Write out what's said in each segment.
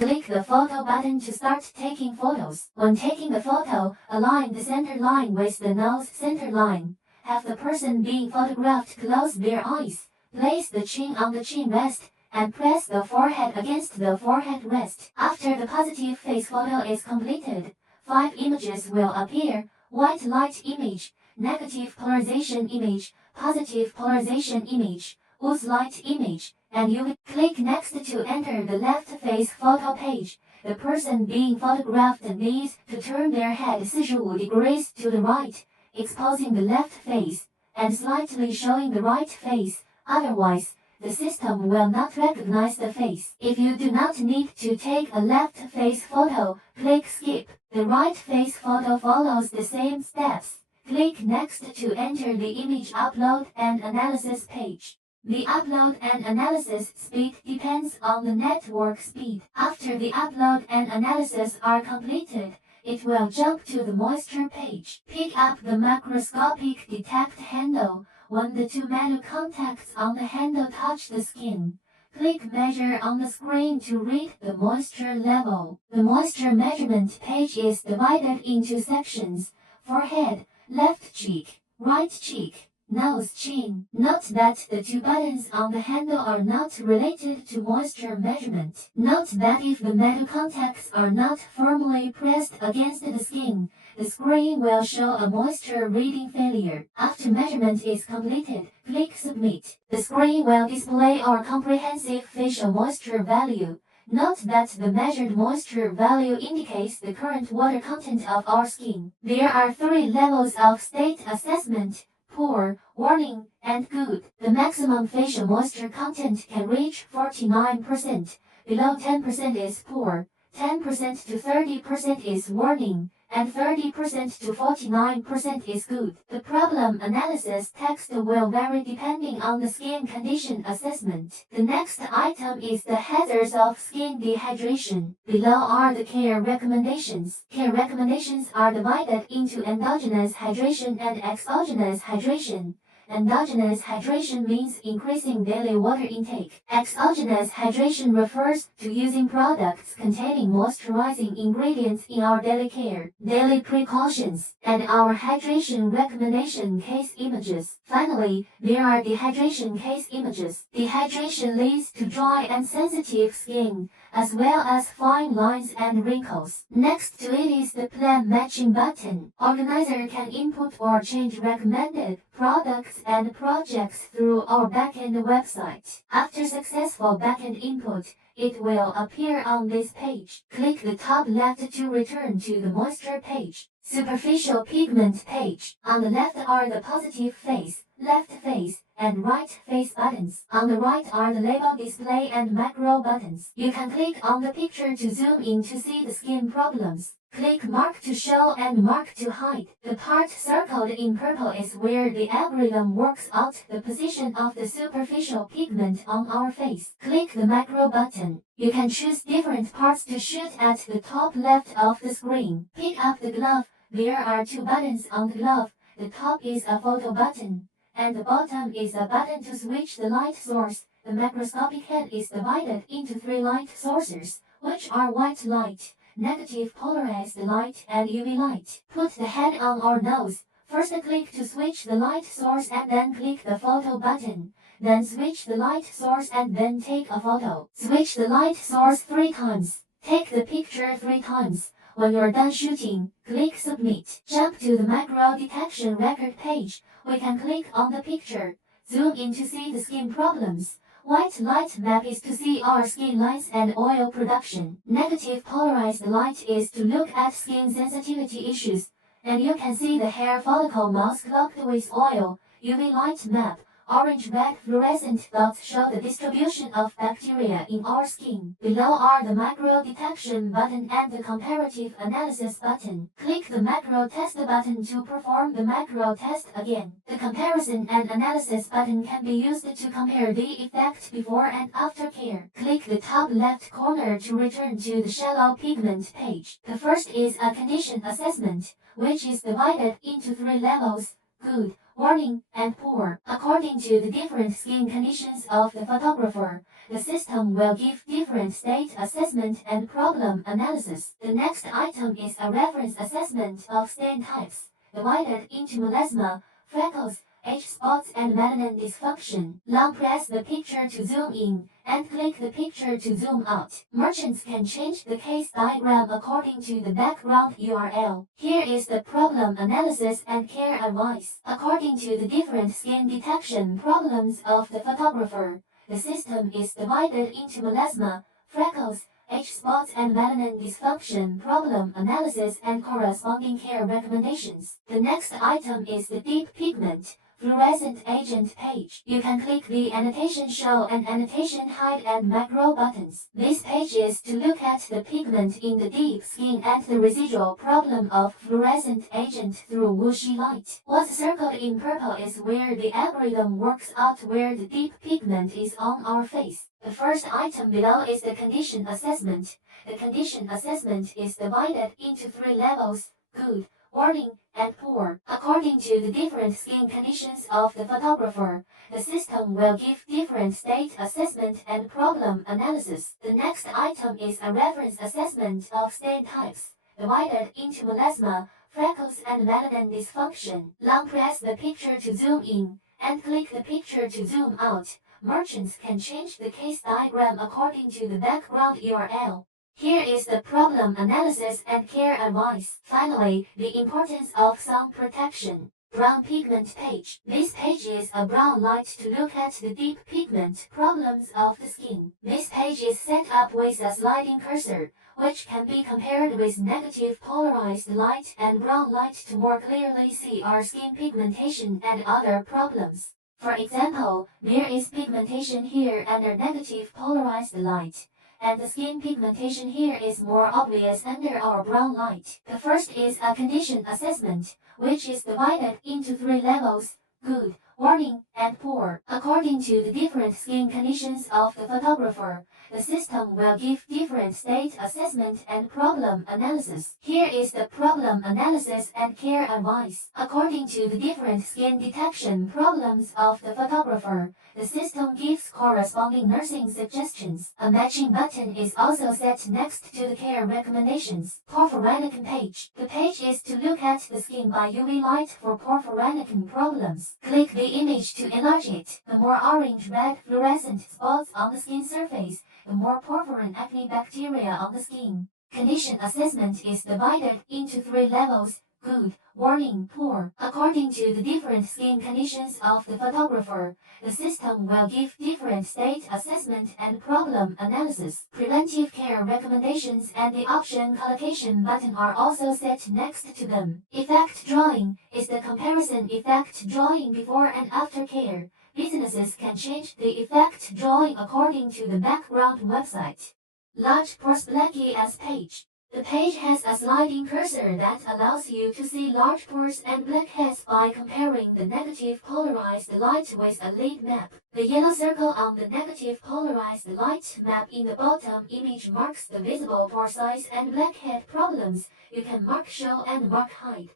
Click the photo button to start taking photos. When taking the photo, align the center line with the nose center line. Have the person being photographed close their eyes. Place the chin on the chin rest and press the forehead against the forehead rest. After the positive face photo is completed, 5 images will appear: white light image, negative polarization image, positive polarization image, ooze light image, and you will click next to enter the left face photo page. The person being photographed needs to turn their head 45 degrees to the right, exposing the left face, and slightly showing the right face. Otherwise, the system will not recognize the face. If you do not need to take a left face photo, click skip. The right face photo follows the same steps. Click next to enter the image upload and analysis page. The upload and analysis speed depends on the network speed. After the upload and analysis are completed, it will jump to the moisture page. Pick up the macroscopic detect handle. When the 2 metal contacts on the handle touch the skin, click measure on the screen to read the moisture level. The moisture measurement page is divided into sections: forehead, left cheek, right cheek, nose, chin. Note that the 2 buttons on the handle are not related to moisture measurement. Note that if the metal contacts are not firmly pressed against the skin, the screen will show a moisture reading failure. After measurement is completed, click Submit. The screen will display our comprehensive facial moisture value. Note that the measured moisture value indicates the current water content of our skin. There are 3 levels of state assessment: poor, warning, and good. The maximum facial moisture content can reach 49%. Below 10% is poor, 10% to 30% is warning, and 30% to 49% is good. The problem analysis text will vary depending on the skin condition assessment. The next item is the hazards of skin dehydration. Below are the care recommendations. Care recommendations are divided into endogenous hydration and exogenous hydration. Endogenous hydration means increasing daily water intake. Exogenous hydration refers to using products containing moisturizing ingredients in our daily care. Daily precautions and our hydration recommendation case images. Finally, there are dehydration case images. Dehydration leads to dry and sensitive skin, as well as fine lines and wrinkles. Next to it is the plan matching button. Organizer can input or change recommended products and projects through our backend website. After successful backend input, it will appear on this page. Click the top left to return to the moisture page. Superficial pigment page. On the left are the positive face, left face, and right face buttons. On the right are the label display and macro buttons. You can click on the picture to zoom in to see the skin problems. Click Mark to show and Mark to hide. The part circled in purple is where the algorithm works out the position of the superficial pigment on our face. Click the macro button. You can choose different parts to shoot at the top left of the screen. Pick up the glove. There are 2 buttons on the glove. The top is a photo button, and the bottom is a button to switch the light source. The macroscopic head is divided into 3 light sources, which are white light, negative polarized light, and UV light. Put the head on our nose. First click to switch the light source and then click the photo button. Then switch the light source and then take a photo. Switch the light source 3 times. Take the picture 3 times. When you're done shooting, click Submit. Jump to the macro detection record page. We can click on the picture. Zoom in to see the skin problems. White light map is to see our skin lines and oil production. Negative polarized light is to look at skin sensitivity issues. And you can see the hair follicle mouse clogged with oil. UV light map. Orange-red fluorescent dots show the distribution of bacteria in our skin. Below are the macro detection button and the comparative analysis button. Click the macro test button to perform the macro test again. The comparison and analysis button can be used to compare the effect before and after care. Click the top left corner to return to the shallow pigment page. The first is a condition assessment, which is divided into 3 levels: good, warning, and poor. According to the different skin conditions of the photographer, the system will give different state assessment and problem analysis. The next item is a reference assessment of stain types, divided into melasma, freckles, age spots, and melanin dysfunction. Long press the picture to zoom in, and click the picture to zoom out. Merchants can change the case diagram according to the background URL. Here is the problem analysis and care advice. According to the different skin detection problems of the photographer, the system is divided into melasma, freckles, age spots, and melanin dysfunction problem analysis and corresponding care recommendations. The next item is the deep pigment fluorescent agent page. You can click the annotation show and annotation hide and macro buttons. This page is to look at the pigment in the deep skin and the residual problem of fluorescent agent through whooshy light. What's circled in purple is where the algorithm works out where the deep pigment is on our face. The first item below is the condition assessment. The condition assessment is divided into 3 levels: good, warning, and poor. According to the different skin conditions of the photographer, the system will give different state assessment and problem analysis. The next item is a reference assessment of stain types, divided into melasma, freckles, and melanin dysfunction. Long press the picture to zoom in, and click the picture to zoom out. Merchants can change the case diagram according to the background URL. Here is the problem analysis and care advice. Finally, the importance of sun protection. Brown pigment page. This page is a brown light to look at the deep pigment problems of the skin. This page is set up with a sliding cursor, which can be compared with negative polarized light and brown light to more clearly see our skin pigmentation and other problems. For example, there is pigmentation here under negative polarized light, and the skin pigmentation here is more obvious under our brown light. The first is a condition assessment, which is divided into 3 levels: good, warning, and poor. According to the different skin conditions of the photographer, the system will give different state assessment and problem analysis. Here is the problem analysis and care advice. According to the different skin detection problems of the photographer, the system gives corresponding nursing suggestions. A matching button is also set next to the care recommendations. Porphyronicin page. The page is to look at the skin by UV light for porphyronicin problems. Click the image to enlarge it. The more orange-red fluorescent spots on the skin surface, the more porphyrin acne bacteria on the skin. Condition assessment is divided into 3 levels: good, warning, poor. According to the different skin conditions of the photographer, the system will give different state assessment and problem analysis. Preventive care recommendations and the option collocation button are also set next to them. Effect drawing is the comparison effect drawing before and after care. Businesses can change the effect drawing according to the background website. Large pores blackie as page. The page has a sliding cursor that allows you to see large pores and blackheads by comparing the negative polarized light with a lead map. The yellow circle on the negative polarized light map in the bottom image marks the visible pore size and blackhead problems. You can mark show and mark hide.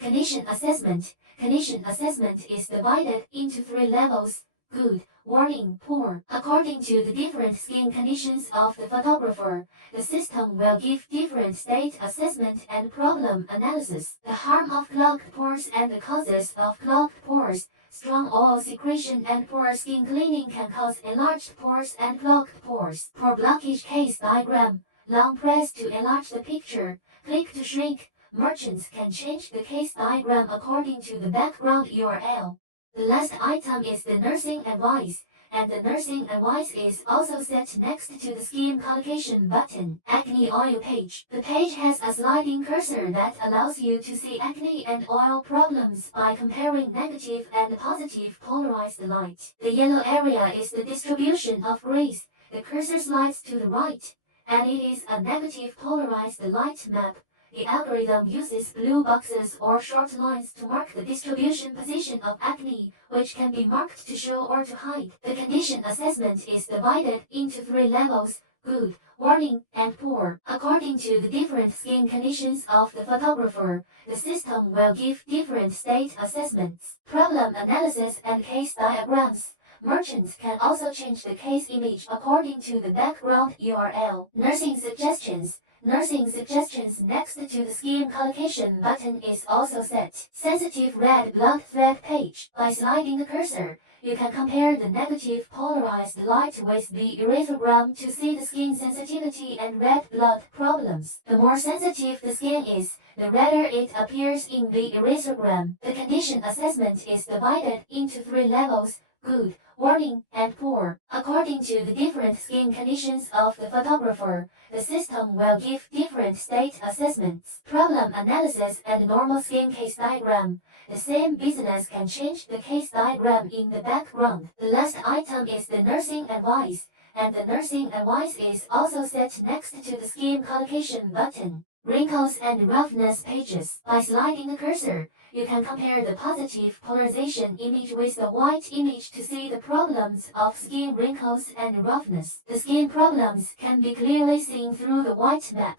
Condition assessment. Condition assessment is divided into 3 levels: good, warning, poor. According to the different skin conditions of the photographer, the system will give different state assessment and problem analysis. The harm of clogged pores and the causes of clogged pores. Strong oil secretion and poor skin cleaning can cause enlarged pores and clogged pores. Pore blockage case diagram. Long press to enlarge the picture. Click to shrink. Merchants can change the case diagram according to the background URL. The last item is the nursing advice, and the nursing advice is also set next to the skin collocation button. Acne oil page. The page has a sliding cursor that allows you to see acne and oil problems by comparing negative and positive polarized light. The yellow area is the distribution of rays. The cursor slides to the right, and it is a negative polarized light map. The algorithm uses blue boxes or short lines to mark the distribution position of acne, which can be marked to show or to hide. The condition assessment is divided into 3 levels: good, warning, and poor. According to the different skin conditions of the photographer, the system will give different state assessments, problem analysis, and case diagrams. Merchants can also change the case image according to the background URL. Nursing suggestions. Nursing suggestions next to the skin collocation button is also set. Sensitive red blood thread page. By sliding the cursor, you can compare the negative polarized light with the erythrogram to see the skin sensitivity and red blood problems. The more sensitive the skin is, the redder it appears in the erythrogram. The condition assessment is divided into 3 levels: good, warning, and poor. According to the different skin conditions of the photographer, the system will give different state assessments, problem analysis, and normal skin case diagram. The same business can change the case diagram in the background. The last item is the nursing advice, and the nursing advice is also set next to the skin collocation button. Wrinkles and roughness pages. By sliding the cursor, you can compare the positive polarization image with the white image to see the problems of skin wrinkles and roughness. The skin problems can be clearly seen through the white map.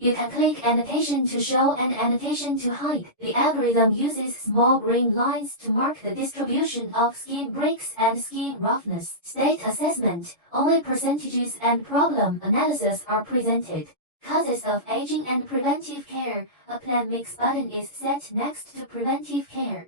You can click annotation to show and annotation to hide. The algorithm uses small green lines to mark the distribution of skin breaks and skin roughness. State assessment. Only percentages and problem analysis are presented. Causes of aging and preventive care. A plan mix button is set next to preventive care.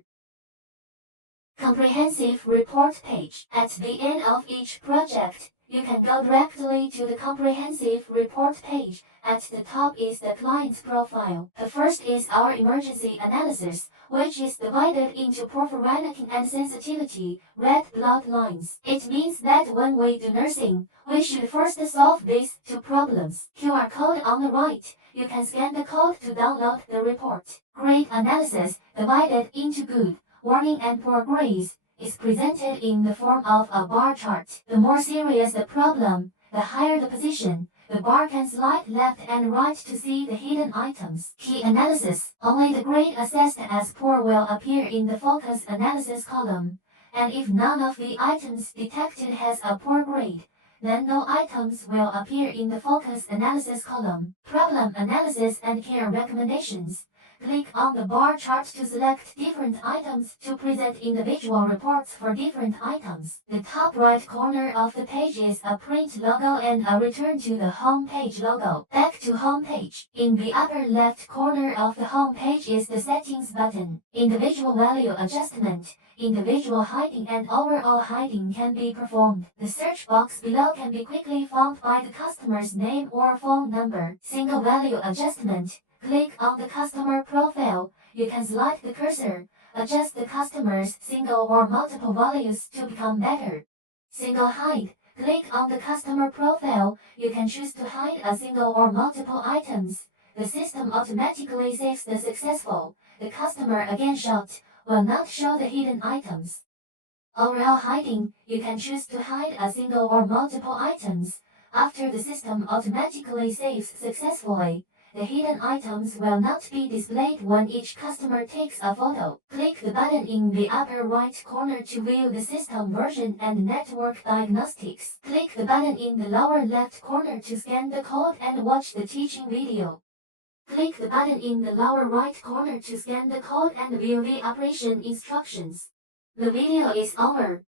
Comprehensive report page. At the end of each project, you can go directly to the comprehensive report page. At the top is the client's profile. The first is our emergency analysis, which is divided into porphyrin and sensitivity, red blood lines. It means that when we do nursing, we should first solve these 2 problems. QR code on the right. You can scan the code to download the report. Grade analysis, divided into good, warning, and poor grades, is presented in the form of a bar chart. The more serious the problem, the higher the position. The bar can slide left and right to see the hidden items. Key analysis. Only the grade assessed as poor will appear in the focus analysis column. And if none of the items detected has a poor grade, then no items will appear in the focus analysis column. Problem analysis and care recommendations. Click on the bar chart to select different items to present individual reports for different items. The top right corner of the page is a print logo and a return to the home page logo. Back to home page. In the upper left corner of the home page is the settings button. Individual value adjustment, individual hiding, and overall hiding can be performed. The search box below can be quickly found by the customer's name or phone number. Single value adjustment. Click on the customer profile. You can slide the cursor, adjust the customer's single or multiple values to become better. Single hide. Click on the customer profile. You can choose to hide a single or multiple items. The system automatically saves the successful. The customer again shot will not show the hidden items. Overall hiding. You can choose to hide a single or multiple items. After the system automatically saves successfully, the hidden items will not be displayed when each customer takes a photo. Click the button in the upper right corner to view the system version and network diagnostics. Click the button in the lower left corner to scan the code and watch the teaching video. Click the button in the lower right corner to scan the code and view the operation instructions. The video is over.